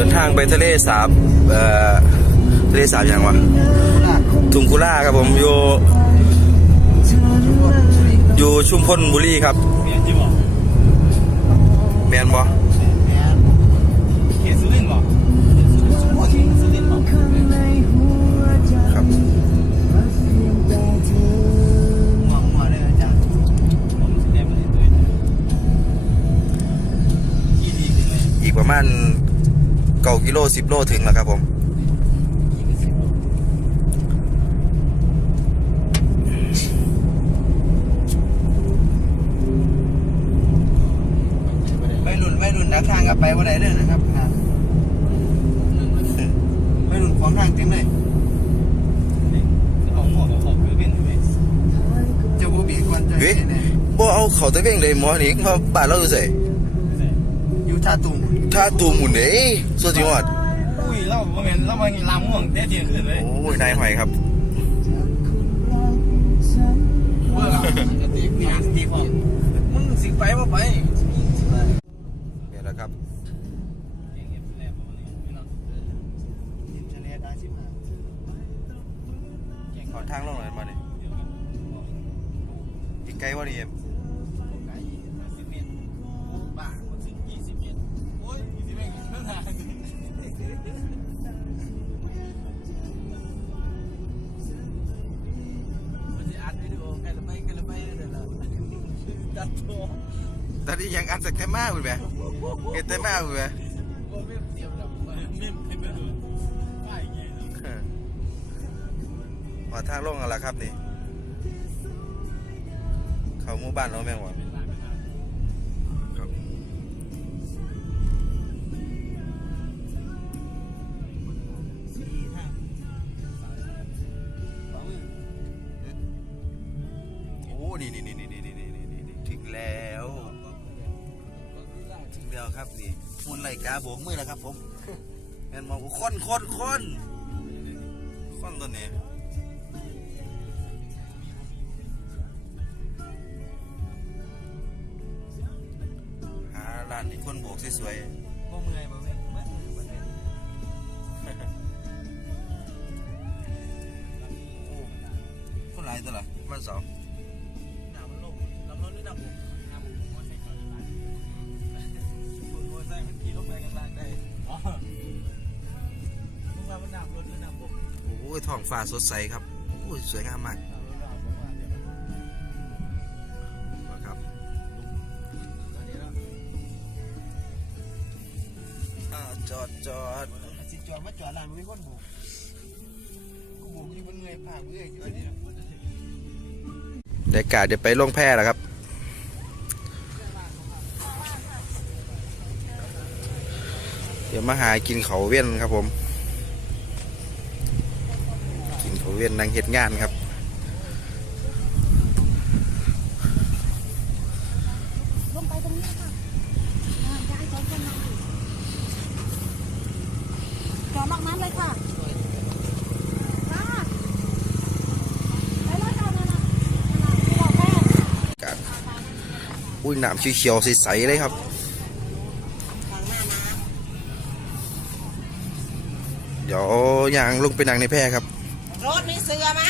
ดินทางไปทะเลสาบทะเลสาบอย่างวะทุ่งกุลาครับผมอยู่ชุมพลบุรีครับแมนบ่เขตสุรินทร์บ่สุรินทร์บ่ครับหัวเลยอาจารย์ผมสิได้มาเล่นด้วยกี่ดีถึงเลยอีกประมาณ9 กิโล 10 โลถึงแล้วครับผมไม่รุ่นนักทางกับไปวันไหนเด้อนะครับไม่รุ่นขวางทางเต็มเลยเอาหมวกเอาไปเป็นอยู่ไหมเจ้าโบบีกวนเจ้าเนี่ยบ่เอาเขาตะเว่งเลยหมอนี่เขาบ้านเราอยู่ไสอยู่ท่าตูมหมุนเด้ส่วนจริงว่าอุ้ยเราบ่แม่นเรามาลามม่วงแต่เที่ยงคืนเลยโอ้ยนายหอยครับเบื่อตีมึงสิไปบ่ไปเนี่ยแหละครับขอทางลงหน่อยมาเนี่ยอีกไกลว่านี่เอ็มตอนนี้ยังอัดสักเต็มมากเลยไหมเต็มมากเลยไหมมาทางลงอะไรครับนี่เขาหมู่บ้านเราแม่งวะครับโอ้นี่ถึงแล้วครับนี่มุนไหลกาโบกมือแล้วครับผมแมนมองค้นตัวนี้หาร้านที่คนโบกสวยบ่เมื่อยบ่แม่คนหลายตัวละมันสองน้ำมันลงน้ำร้อนหรือน้ำบุกน้ำบุกมอไซค์มอไซค์มันขี่ลงไปกันล่างได้อ๋อมึงว่ามันน้ำรถหรือน้ำบุกโอ้ยท้องฟ้าสดใสครับโอ้ยสวยงามมากครับจอดสิจอดมาจอดร้านมีคนบุกกูบุกอยู่บนเงยผ่าเงยอยู่อันนี้เดี๋ยวไปลงแพแล้วครับเดี๋ยวมาหากินเขาเวียนครับผมกินเขาเวียนนั่งเฮ็ดงานครับลงไปตรงนี้ค่ะย้าย2 คนจอดนอกน้ำเลยค่ะอุ้ยน้ำเขียวๆใสๆเลยครับเดี๋ยวย่างลงไปนั่งในแพครับรถมีเสือไหม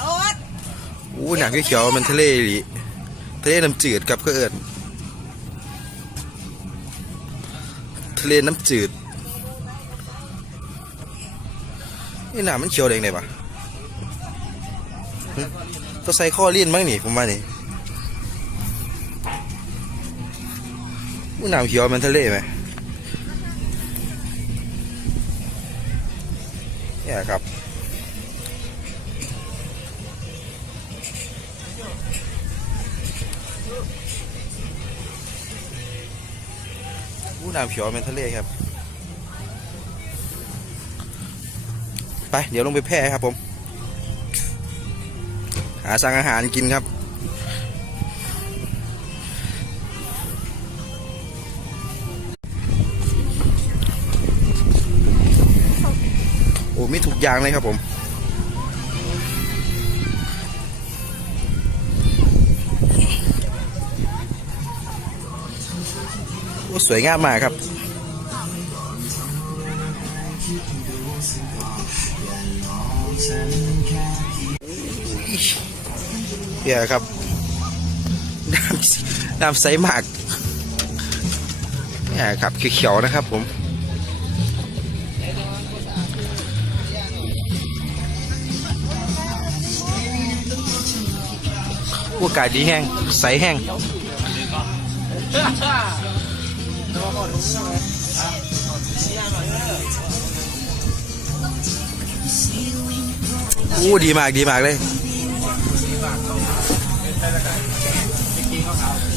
รถอุ้ยน้ำเขียวๆมันทะเลหรือทะเลน้ำจืดครับก็เอิญทะเลน้ำจืดนี่น้ำมันเขียวแดงเลยปะตัวใส่ข้อเลี่ยนมั้งนี่ผมว่านี่น้ำเขียวมันทะเลไหมเนี่ยครับน้ำเขียวมันทะเลครับไปเดี๋ยวลงไปแพร่ครับผมหาสั่งอาหารกินครับโอ้มีทุกอย่างเลยครับผม สวยงามมากครับ เนี่ยครับน้ำใสมากเนี่ยครับเขียวๆนะครับผมอากาศดีแห้งใสแห้งดีมากดีมากเลย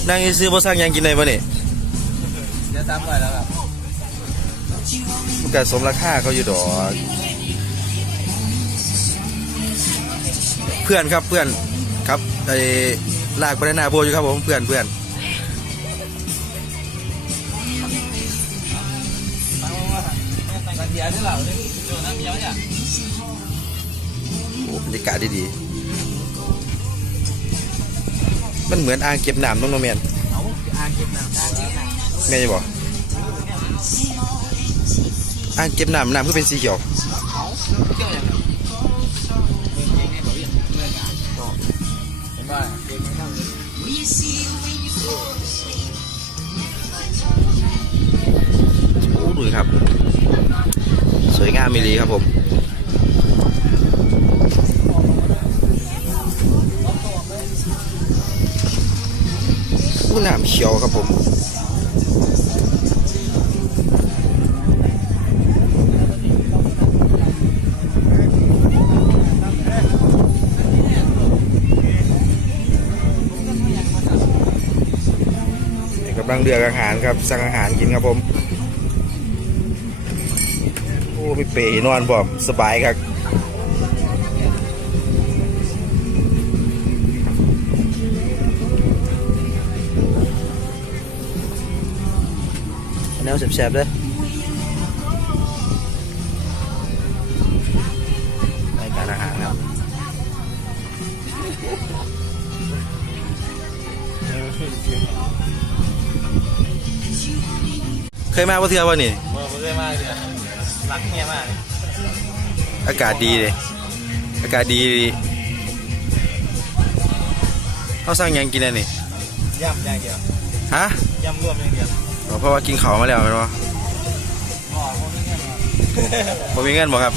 นั่งซื้อบ่สั่งยังกินได้ป่ะนี่เดี๋ยวตามไปแล้วครับมันก็สมราคาเขาอยู่ดอกเพื่อนครับเพื่อนครับไอ้ลากไปหน้าโบอยู่ครับผมเพื่อนโอ้บรรยากาศดีๆมันเหมือนอ่างเก็บน้ำต้องโนเมียนอ่างเก็บน้ำแม่จะบอกอ่างเก็บน้ำก็เป็นสีเขียวโอ้ดูครับสวยงามมิลีครับผมน้ำเขียวครับผมกำลังเลือกอาหารครับสั่งอาหารกินครับผมโอ้ไม่เป๋นอนบ่สบายครับแนวแสบๆเลยรายการอาหารครับเคยมาว่าเที่ยววะนี่เคยมาเที่ยวรักเมียมากอากาศดีเลยอากาศดีเขาสั่งยังกินอะไรนี่ย่ำอย่างเดียวฮะย่ำรวมอย่างเดียวเพราะว่ากินข้าวมาแล้วไหมวะบ่มีเงินบ่ครับ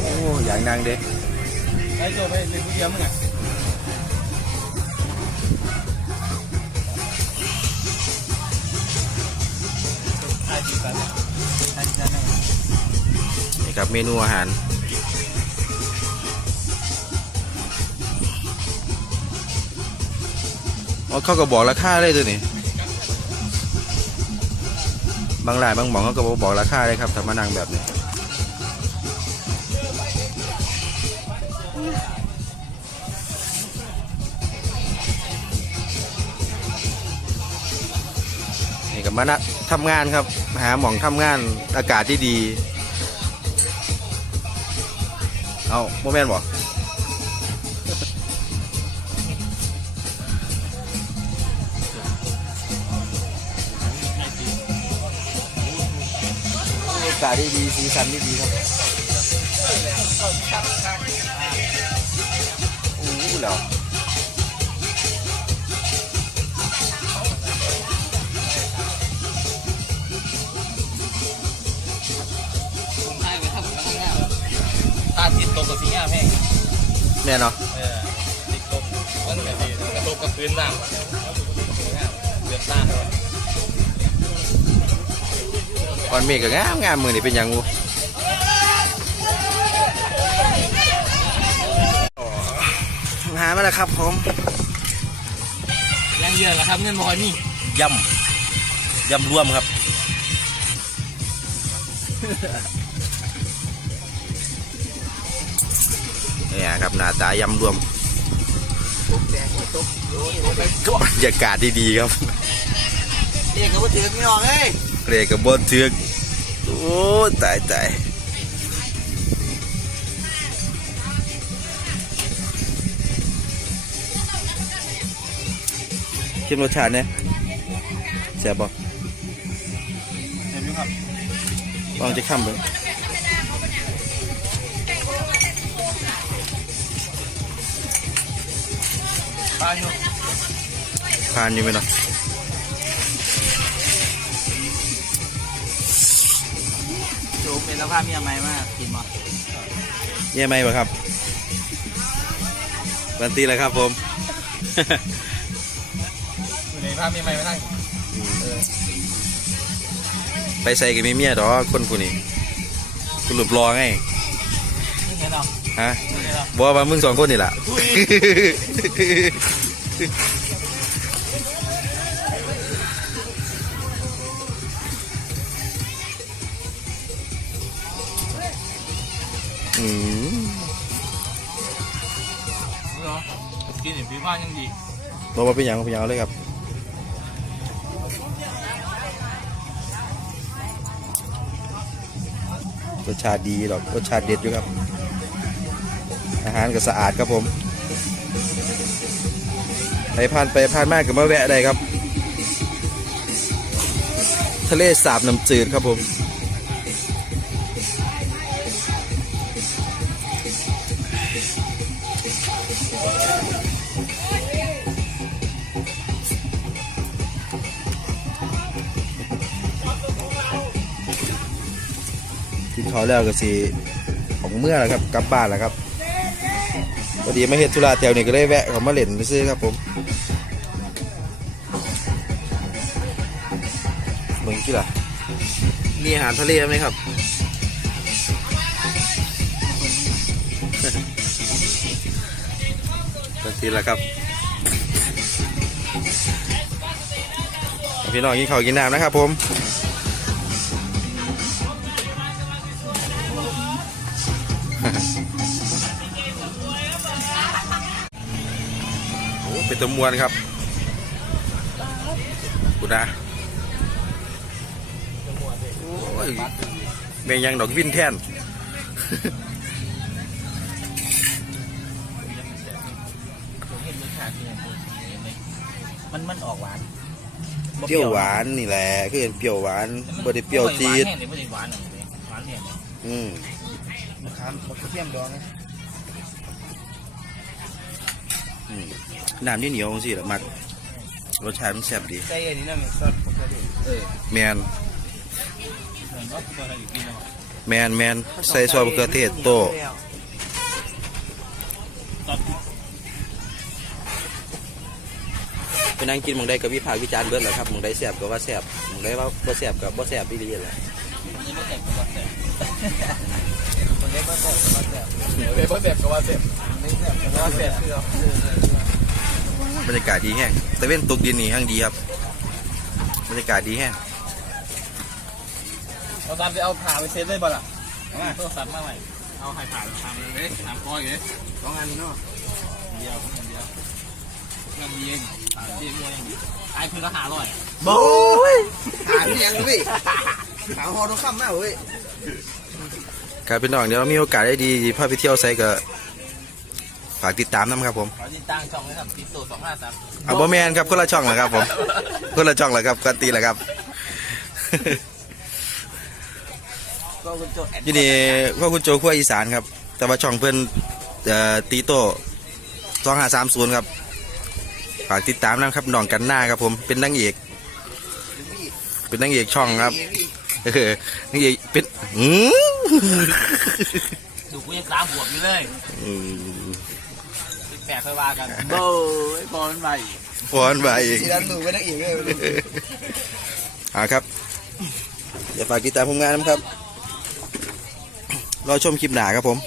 โอ้อย่างนางเด็กไอ้โจไปเป็นผู้เยี่ยมมึงอ่ะนี่ครับเมนูอาหารเขาก็บอกราคาได้ตัวนี้บางร้านบางหม่องเขาก็บอกราคาได้ครับถ้ามานั่งแบบนี้นี่ก็มานะทำงานครับหาหม่องทำงานอากาศที่ดีเอาโมเมนต์บอกอากาศดีสีสันดีครับโอ้โหแล้วตาติดตกกับสีหน้าแม่แม่เนาะติดตกมันแบบนี้กระตกกับพื้นน้ำเดือดหน้าก่อนเมฆก็งามมือนี่เป็นอย่างงูหามาแล้วครับผมยังเยอะแล้วครับเงินบอยนี่ยำรวมครับเนี่ยครับหน้าตายำรวมบรรยากาศดีๆครับเรียกกับบนเถือกนี่น้องเอ้ยเรียกกับบนเถือกโอ้ตายชิมรสชาติเนี่ยแซ่บบ่แซ่บอยู่ครับลองจะข้ามไป พานอยู่ ทานอยู่ไหมเนาะ จูบเป็นแล้วพาเมียใหม่มากกินมั้ง แย่ไหมวะครับวันตีเลยครับผม อยู่ในพาเมียใหม่ไม่ได้ ไปใส่กับมีเมียดอกคนผู้นี้คุณหลุบรอไง ไม่เห็นหรอ ฮะ ไม่เห็นหรอ บอกว่ามึงสองคนนี่แหละ อืม เหรอกินอย่างพี่พานยังดี บอกว่าเป็นอย่างเลยครับรสชาติดีหรอกรสชาติเด็ดอยู่ครับ อาหารก็สะอาดครับผมไปผ่านมากก็มาแวะได้ครับ ทะเลสาบน้ำจืดครับผมกินข้าวแล้วก็สิของเมื่อแล้วครับกลับบ้านแล้วครับพอดีมาเฮ็ดธุระแถวนี้ก็เลยแวะเขามาเล่นซื้อครับผมเบิ่งที่ล่ะมีอาหารทะเลไหมครับ ทันทีแล้วครับพี่น้องกินข้าวกินน้ำนะครับผมโอ้เป็นตัวมวนครับกูนะโอ้ยแมงยังดอกวินแท่น มันออกหวาน เปรี้ยวหวานนี่แหละคือเปรี้ยวหวานบ่ได้เปรี้ยวจี๊ด หวานแห้งหรือไม่ได้หวานอะไรหวานเนี่ย มะขามมะเขือเทียมดองนะ น้ำนี่เหนียวสิละมักรสชาติมันแซ่บดี ใส่อันนี้นะมันซอสมะเขือเทศ แมน เหมือนว่าตัวอะไรอยู่กินเนาะ แมนใส่ซอสมะเขือเทศโต ตอน ไปนั่งกินหมองได้กับวิพากษ์วิจารณ์เบิดแหละครับหมองได้แซ่บก็ว่าแซ่บหมองได้ว่าบ่แซ่บกับบ่แซ่บพี่ลีแหละ นี้ไม่แสบก็ว่าแสบ มันได้ก็แซ่บก็แซ่บ ไม่แสบก็ว่าแสบ ไม่แซ่บก็แซ่บคือเอา บรรยากาศดีแห้งแต่เว้นตกดินนี่แห้งดีครับบรรยากาศดีแห้ง เราตามจะเอาผ่าไปเซ็ตได้บ่ล่ะโทรศัพท์มาใหม่เอาให้ผ่าทำเลยทำก้อยเลย สองอันเนาะ เดียวเงินเย็นเย็นยังขายคือราคา100 โบ้ยหาที่ยังเว้ยหาฮอต้องข้ามแม่เว้ย ครับพี่น้องเดี๋ยวมีโอกาสได้ดีพาไปเที่ยวไซก็ฝากติดตามนะครับผม ขอติดตั้งช่องนะครับติดตัว253เอาบ่แมนครับคนละช่องแหละครับผมคนละช่องแหละครับกันตีแหละครับ ก็คุณโจ ที่นี่พ่อคุณโจขั้วอีสานครับแต่ว่าช่องเพื่อนตีโต้2530ครับฝากติดตามนะครับน้องกันหน้าครับผมเป็นนางเอกช่องครับนางเอกเป็นดูกูยัง3 บวกอยู่เลยแปลกค่อยว่ากันโบ้ยบอลใหม่ ฟอนไปอีก ที่ร้านหนูไม่ได้อีกเลย ครับอย่าฝากติดตามผลงานนะครับรอชมคลิปหน้าครับผม